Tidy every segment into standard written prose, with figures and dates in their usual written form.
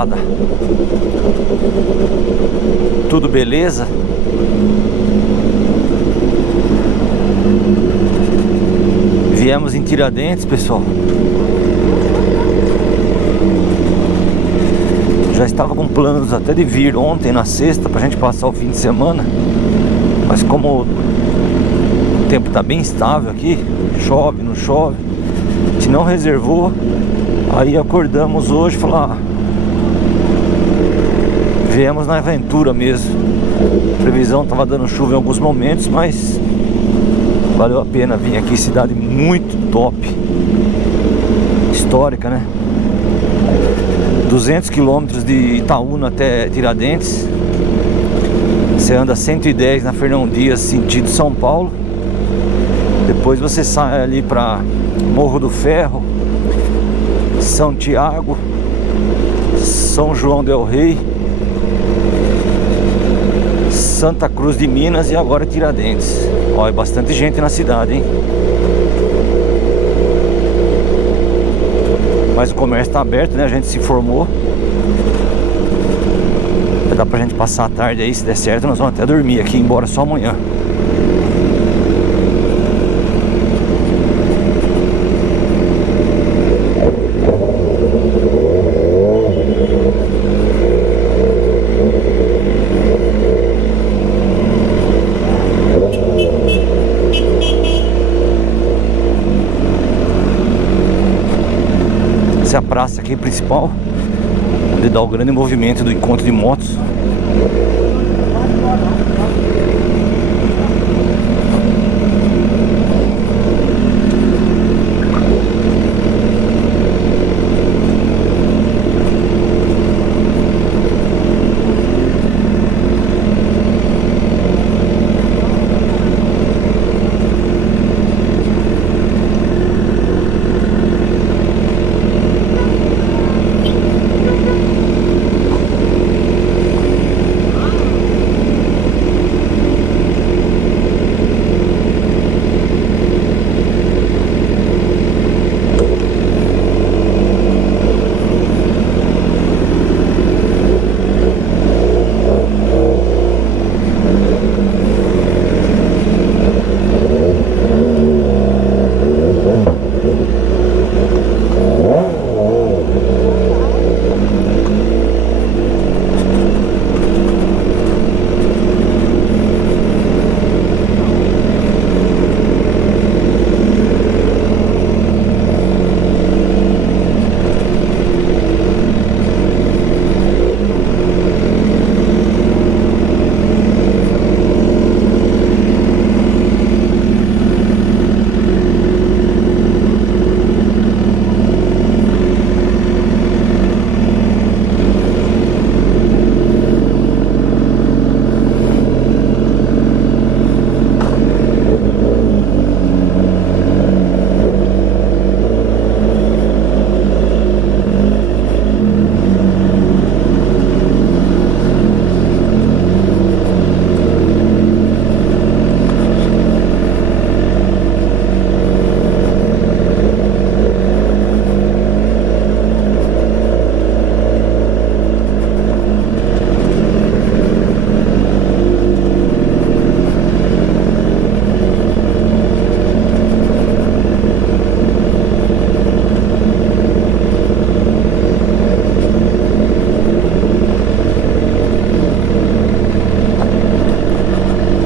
passada. Tudo beleza? Viemos em Tiradentes, pessoal. Já estava com planos até de vir ontem na sexta pra gente passar o fim de semana, mas como o tempo tá bem estável aqui, chove, não chove, a gente não reservou. Aí acordamos hoje e falamos, viemos na aventura mesmo. A previsão tava dando chuva em alguns momentos, mas valeu a pena vir aqui. Cidade muito top, histórica, né? 200 quilômetros de Itaúna até Tiradentes. Você anda 110 na Fernão Dias, sentido São Paulo. Depois você sai ali para Morro do Ferro, São Tiago, São João del Rei, Santa Cruz de Minas e agora Tiradentes. Olha, bastante gente na cidade, hein? Mas o comércio está aberto, né? A gente se informou. Dá pra gente passar a tarde aí, se der certo. Nós vamos até dormir aqui, embora só amanhã. Essa é a praça aqui principal, onde dá o grande movimento do encontro de motos.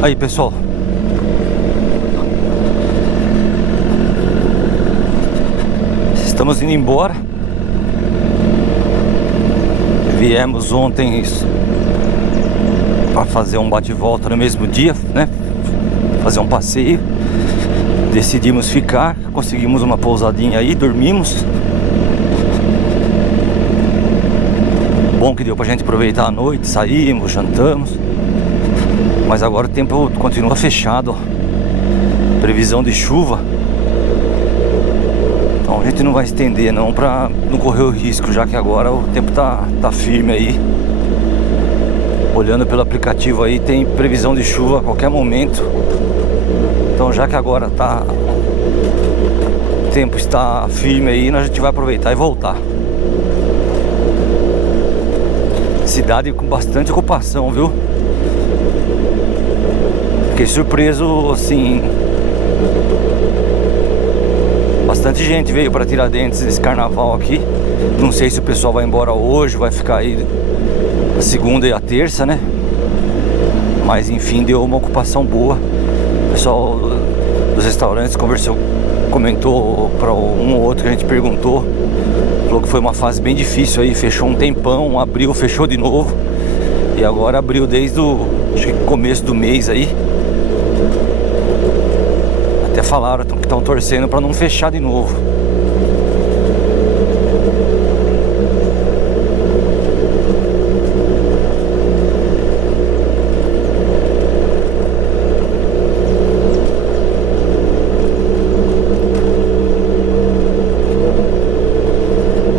Aí, pessoal, estamos indo embora. Viemos ontem para fazer um bate-volta no mesmo dia, né? Fazer um passeio. Decidimos ficar, conseguimos uma pousadinha aí, dormimos. Bom que deu pra gente aproveitar a noite, saímos, jantamos. Mas agora o tempo continua fechado, ó. Previsão de chuva. Então a gente não vai estender não, pra não correr o risco, já que agora o tempo tá firme aí. Olhando pelo aplicativo aí, tem previsão de chuva a qualquer momento. Então já que agora o tempo está firme aí, a gente vai aproveitar e voltar. Cidade com bastante ocupação, viu? Fiquei surpreso, assim. Bastante gente veio para Tiradentes nesse carnaval aqui. Não sei se o pessoal vai embora hoje, vai ficar aí a segunda e a terça, né? Mas enfim, deu uma ocupação boa. O pessoal dos restaurantes comentou para um ou outro que a gente perguntou. Falou que foi uma fase bem difícil aí, fechou um tempão, abriu, fechou de novo. E agora abriu desde o começo do mês aí. Até falaram que estão torcendo para não fechar de novo.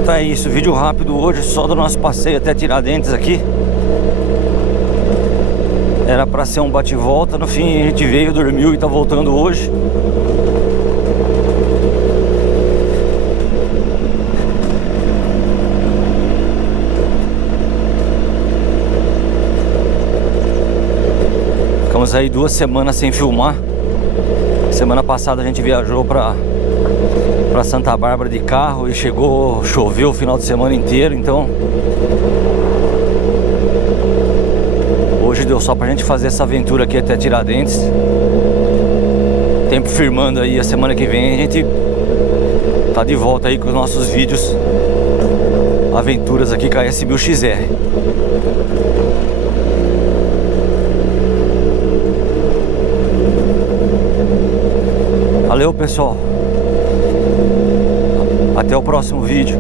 Então é isso, vídeo rápido hoje só do nosso passeio até Tiradentes aqui. Era pra ser um bate-volta, no fim a gente veio, dormiu e tá voltando hoje. Ficamos aí 2 semanas sem filmar. Semana passada a gente viajou pra Santa Bárbara de carro e choveu o final de semana inteiro, então hoje deu só pra gente fazer essa aventura aqui até Tiradentes. Tempo firmando aí, a semana que vem a gente tá de volta aí com os nossos vídeos, aventuras aqui com a S1000XR. Valeu, pessoal. Até o próximo vídeo.